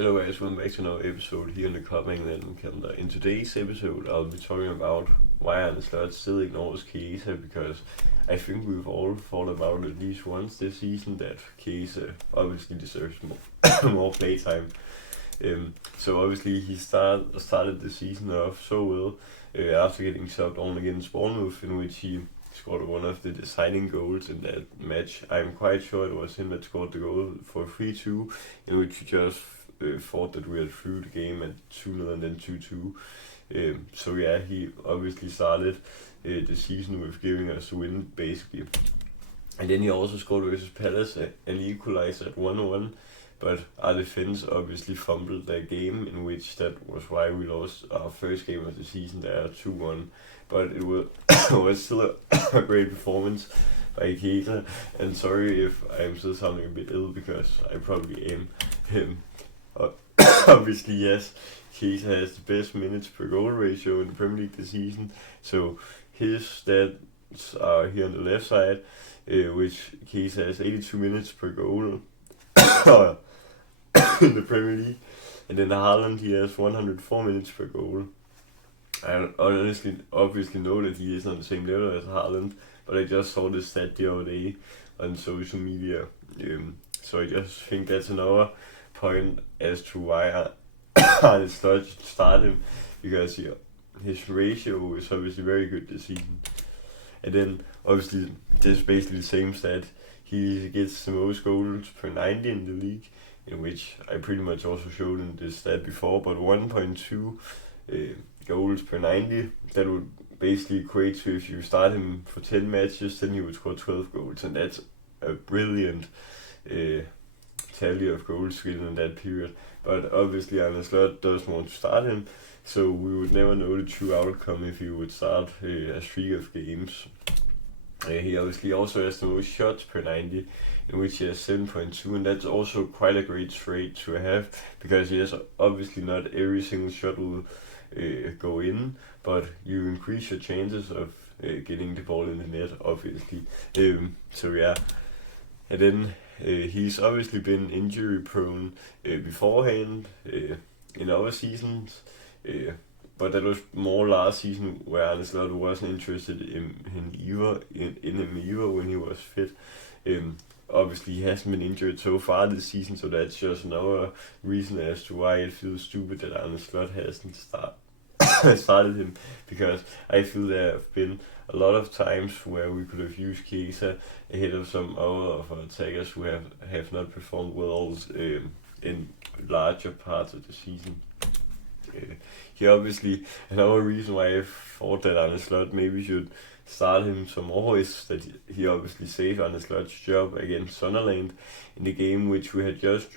Hello guys, welcome back to another episode here in the Cup England calendar. In today's episode, I'll be talking about why Arne still ignores Chiesa, because I think we've all thought about at least once this season that Chiesa obviously deserves more, more playtime. So obviously he started the season off so well after getting subbed on against Bournemouth, in which he scored one of the deciding goals in that match. I'm quite sure it was him that scored the goal for 3-2, in which we just thought that we had through the game at 2-0 and then 2-2. So yeah, he obviously started the season with giving us a win basically. And then he also scored versus Palace and equalized at 1-1. But our defense obviously fumbled that game, in which that was why we lost our first game of the season there 2-1. But it was, was still a great performance by Chiesa. And sorry if I'm still sounding a bit ill, because I probably am. Obviously, yes, Chiesa has the best minutes per goal ratio in the Premier League this season. So his stats are here on the left side, which Chiesa has 82 minutes per goal in the Premier League. And then Haaland, he has 104 minutes per goal. I obviously know that he is on the same level as Haaland, but I just saw this stat the other day on social media. So I just think that's another point as to why I start him, because his ratio is obviously very good this season. And then obviously this is basically the same stat. He gets the most goals per 90 in the league, in which I pretty much also showed in this stat before, but 1.2 goals per 90, that would basically equate to, if you start him for 10 matches, then he would score 12 goals, and that's a brilliant tally of goals given in that period. But obviously Arne doesn't want to start him, so we would never know the true outcome if he would start a streak of games. He obviously also has the most shots per 90, in which he has 7.2, and that's also quite a great trait to have, because yes, obviously not every single shot will go in, but you increase your chances of getting the ball in the net, obviously. So yeah, and then he's obviously been injury prone beforehand in other seasons, but that was more last season, where Arne wasn't interested in him either when he was fit. Obviously he hasn't been injured so far this season, so that's just another reason as to why it feels stupid that Arne hasn't started him, because I feel there have been a lot of times where we could have used Chiesa ahead of some other of our attackers who have not performed well in larger parts of the season. He obviously, another reason why I thought that Arne maybe should start him some more is that he obviously saved Arne job against Sunderland in the game which we had just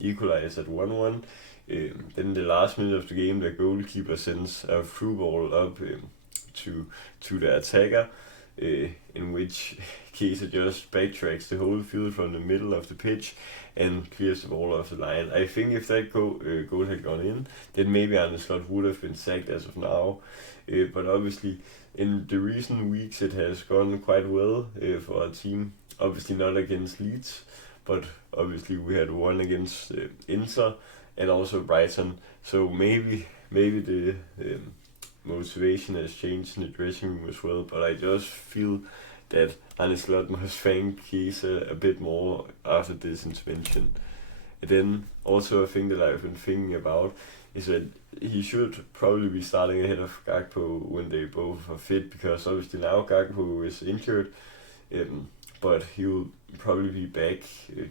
equalized at 1-1. Then the last minute of the game, the goalkeeper sends a through ball up to the attacker, in which Chiesa just backtracks the whole field from the middle of the pitch and clears the ball off the line. I think if that goal had gone in, then maybe Arne would have been sacked as of now. But obviously, in the recent weeks, it has gone quite well for our team. Obviously not against Leeds, but obviously we had one against Inter and also Brighton. So maybe the motivation has changed in the dressing room as well. But I just feel that Arne must thank Chiesa a bit more after this intervention. And then also a thing that I've been thinking about is that he should probably be starting ahead of Gakpo when they both are fit, because obviously now Gakpo is injured, but he will probably be back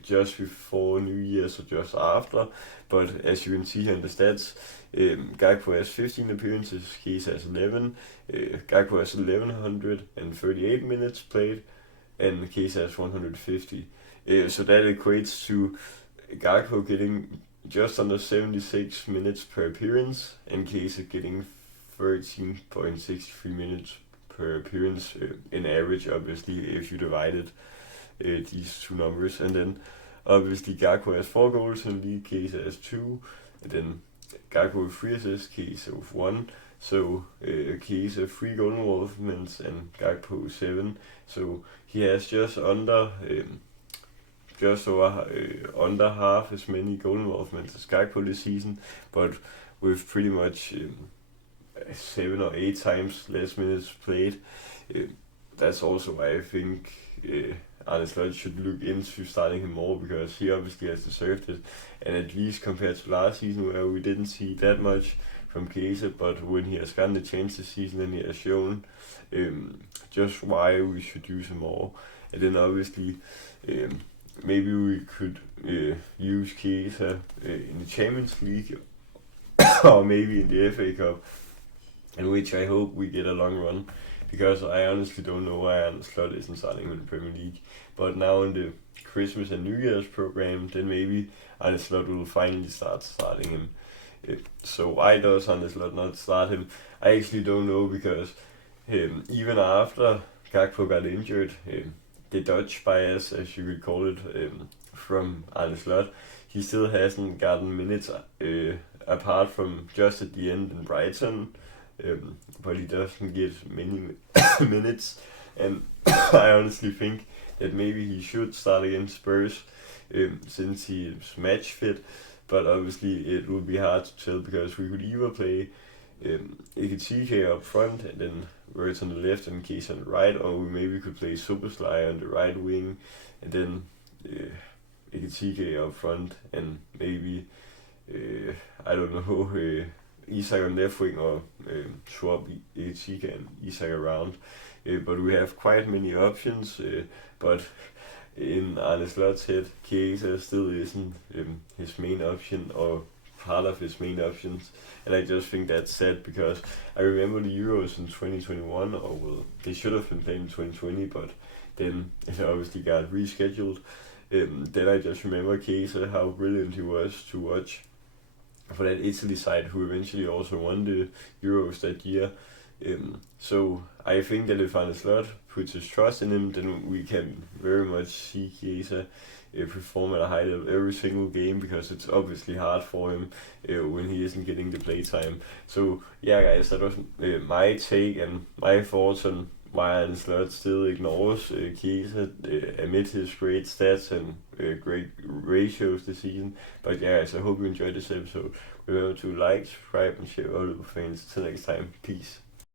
just before New Year's or just after. But as you can see here in the stats, Gakpo has 15 appearances, Chiesa has 11, Gakpo has 1138 minutes played, and Chiesa has 150. So that equates to Gakpo getting just under 76 minutes per appearance, and Chiesa getting 13.63 minutes per appearance in average, obviously, if you divided these two numbers. And then obviously Gakpo has 4 goals in the league, Chiesa has 2, and then Gakpo with 3 assists, Chiesa with 1. So Chiesa 3 goal involvements and Gakpo 7. So he has just under just over under half as many goal involvements as Gakpo this season, but with pretty much 7 or 8 times less minutes played. Uh, that's also why I think Arne Slot should look into starting him more, because he obviously has deserved it, and at least compared to last season where we didn't see that much from Chiesa, but when he has gotten the chance this season, then he has shown just why we should use him more. And then obviously maybe we could use Chiesa in the Champions League or maybe in the FA Cup, in which I hope we get a long run, because I honestly don't know why Arne Slot isn't starting in the Premier League. But now in the Christmas and New Year's program, then maybe Arne Slot will finally start starting him. So why does Arne Slot not start him? I actually don't know, because even after Gakpo got injured, the Dutch bias, as you could call it, from Arne Slot, he still hasn't gotten minutes apart from just at the end in Brighton, but he doesn't get many minutes, and I honestly think that maybe he should start against Spurs since he is match fit, but obviously it will be hard to tell, because we could either play Ekitike up front and then Wirtz on the left and Chiesa on the right, or we maybe could play Supersly on the right wing and then Ekitike up front and maybe I don't know Isak on left wing, or swap Ekitike and Isak around. But we have quite many options, but in Arne Slot's head, Chiesa still isn't his main option or part of his main options, and I just think that's sad, because I remember the Euros in 2021, or well, they should have been playing in 2020, but then it obviously got rescheduled. Then I just remember Chiesa, how brilliant he was to watch for that Italy side, who eventually also won the Euros that year. So I think that if Arne Slot puts his trust in him, then we can very much see Chiesa perform at a high level every single game, because it's obviously hard for him when he isn't getting the play time. So yeah, guys, that was my take and my thoughts on why Arne Slot still ignores Chiesa amid his great stats and great ratios this season. But yeah, guys, I hope you enjoyed this episode. Remember to like, subscribe, and share with other fans. Till next time, peace.